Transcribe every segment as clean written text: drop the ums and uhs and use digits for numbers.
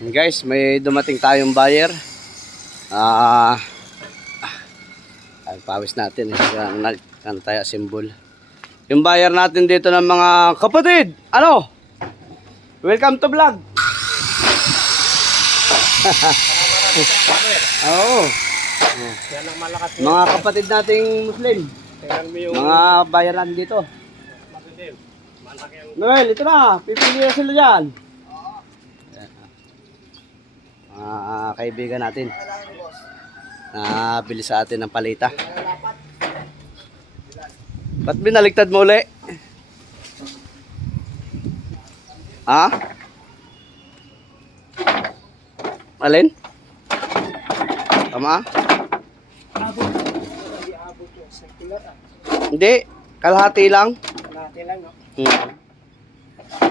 Guys, may dumating tayong buyer. Pawis natin. Ano tayo, symbol. Yung buyer natin dito ng mga kapatid. Ano? Welcome to vlog. Oo. Mga kapatid nating Muslim. Mga buyer natin dito. Noel, ito na. Pipili na sila dyan. Kaibigan natin na bili sa atin ng palita. Ba't binaligtad mo uli? Ha? Alin? Tama? Hindi, kalahati lang. Kalahati lang, no?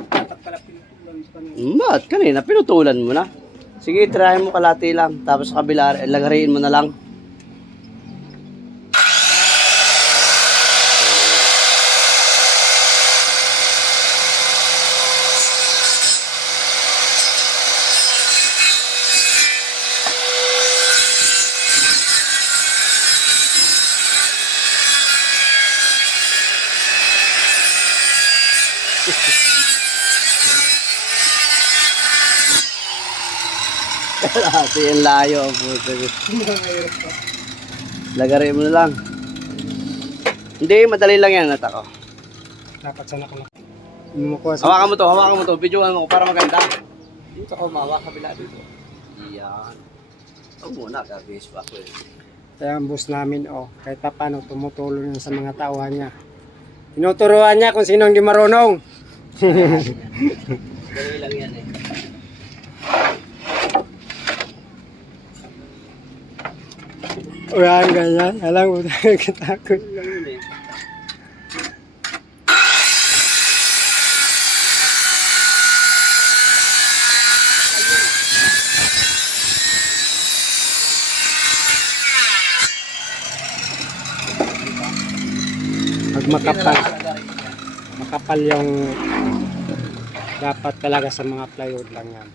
Dapat pala pinutulan sa kanina. Ba't kanina? Pinutulan mo na. Sige, tirahin mo kalahati lang. Tapos sa kabila, lagariin mo na lang. Kalahati yung layo. Lagarin mo na lang. Hindi, madali lang yan. Natako. Dapat sana ko na. Hawakan mo to. Videoan mo para maganda. Dito ako, mawak kabila dito. Yan. Ito muna, gagawin pa ako eh. Kaya ang boss namin, kahit pa paano tumutulong sa mga tauhan niya. Tinuturuan niya kung sino hindi marunong. Dali lang yan eh. Uyan, ganyan. Alam mo, katakot. Dali lang yun eh. Pag makapal yung dapat talaga sa mga plywood lang yan.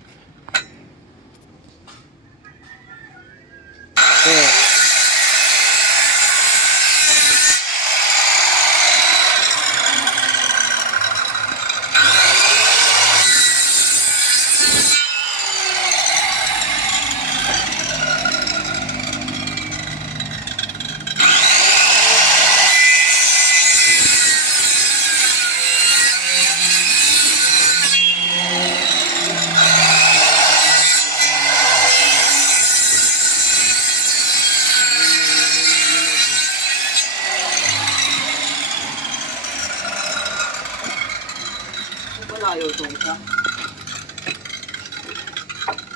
Okay. Malayo ito isa.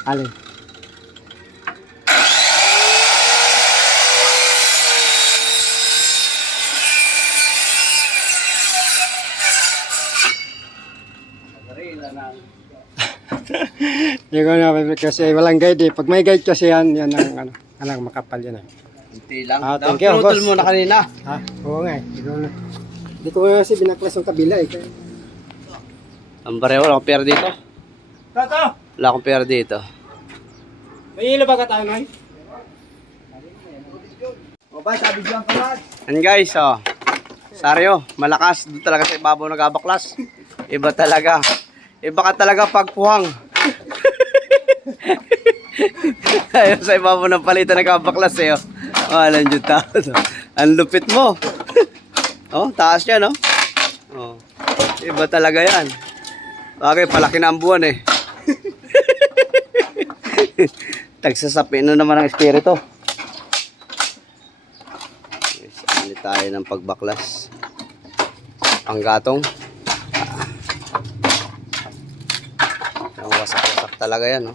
Alin? Lagarin lang ang... Hindi ko na kasi walang guide eh. Pag may guide kasi yan ang makapal yan eh. Hindi lang. Thank you, Pinutol boss. mo na kanina. Ha? Oo nga eh. Hindi ko kasi binaklas yung kabila eh. Ang pareho, wala akong pera dito. Tato! Wala akong pera dito. May ilo ba ka tayo, Noy? O ba, sabi dyan ka lahat. And guys, Sario, malakas. Doon talaga sa ibabaw nagabaklas. Iba talaga. Iba ka talaga pagpuhang. Ayun sa ibabaw ng palitan nagabaklas eh. Alam dyan tao. Ang lupit mo. Taas yan, no? Iba talaga yan. Bagay, palaki na ang buwan eh. Tagsasapi na naman ang espiritu. Sali tayo ng pagbaklas. Panggatong. Ang wasak-wasak talaga yan, no?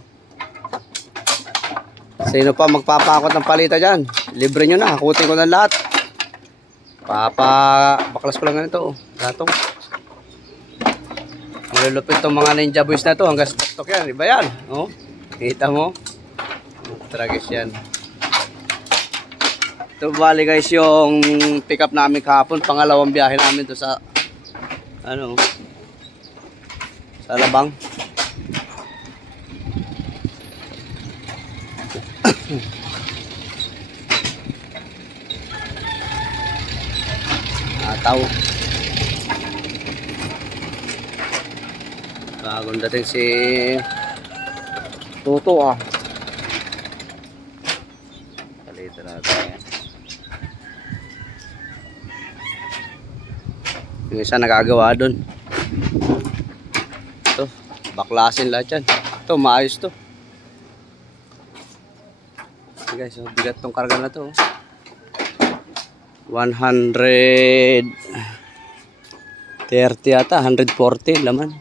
Sino pa magpapakot ng palita dyan? Libre nyo na, hakutin ko na lahat. Baklas ko lang ganito, gatong. Malulupit itong mga ninja boys na to. Hanggang stock yan. Iba yan. Kita mo? Tragis yan. Ito bali guys yung pick up namin kahapon. Pangalawang biyahe namin to sa sa Labang. Ataw. Bagong dating si Toto ah. Palitan natin yan. Yung isa nakagawa doon. Ito, baklasin lahat yan. Ito, maayos to. Okay guys, so bigat tong karga na to. 130 ata, 140 laman.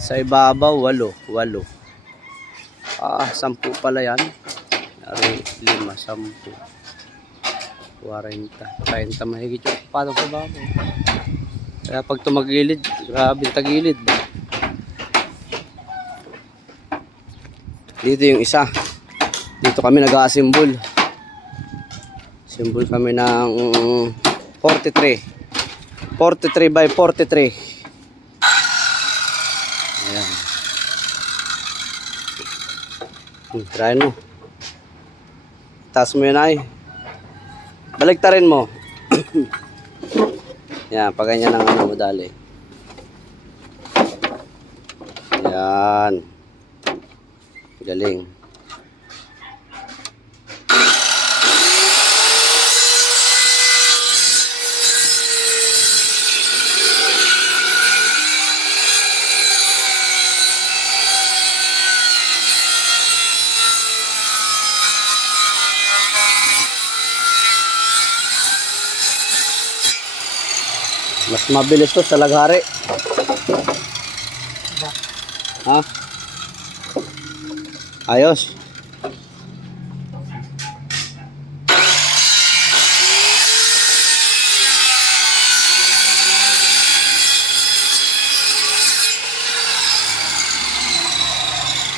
Sa ibabaw, 8. 10 pala yan. 5, 10. 40, 30 mahigit yung patong sa babaw. Kaya pag tumagilid, grabe tagilid. Dito yung isa. Dito kami nag-a-assemble. Assemble kami ng 43. 43 by 43. Ayan. Try mo. Taas mo yun ay. Baliktarin mo. Yan, pag ganyan ang ano mo dali. Yan. Galing. Mas mabilis to sa laghari. Ha? Ayos.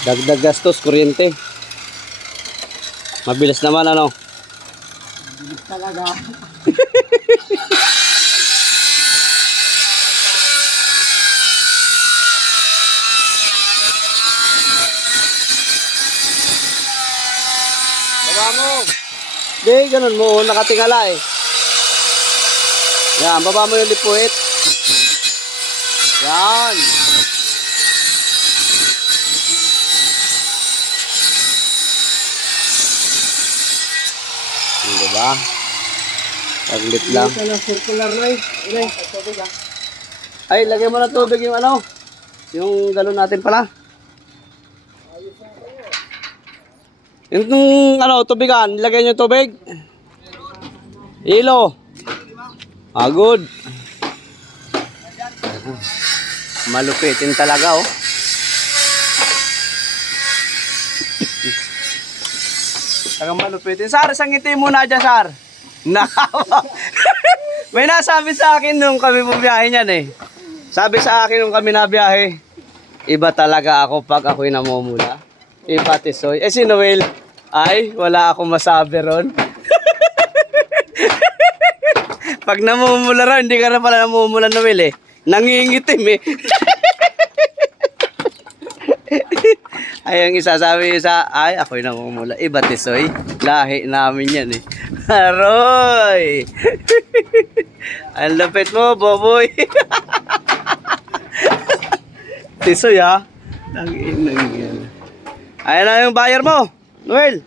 Dagdag gastos, kuryente. Mabilis naman ano? Bilis talaga. Baba mo. Di, ganun mo. Nakatingala eh. Yan, baba mo yung lipuit. Yan. Diba? Taglit lang. Ito na circular na eh. Ay, lagay mo ng tubig yung ano. Yung galon natin pala. Yung ano, tubigan, ilagay nyo tubig. Ilo. Ah, good. Malupitin talaga, oh. Tagang malupitin. Sar, sangiti muna dyan, Sar. Nakawa. May nasabi sa akin nung kami bumiyahe niyan eh. Sabi sa akin nung kami nabiyahe, iba talaga ako pag ako'y namumula. Iba tisoy. Eh si Noel, ay wala akong masabi ron. Pag namumula ron, hindi ka na pala namumula, Noel eh. Nangingitim eh. Ay, ang isa, sabi isa, ay, ako'y namumula. Iba tisoy. Lahi namin yan eh. Aroy! Ang lapit mo, Boboy. Tisoy ha. Ayan na yung buyer mo, Noel.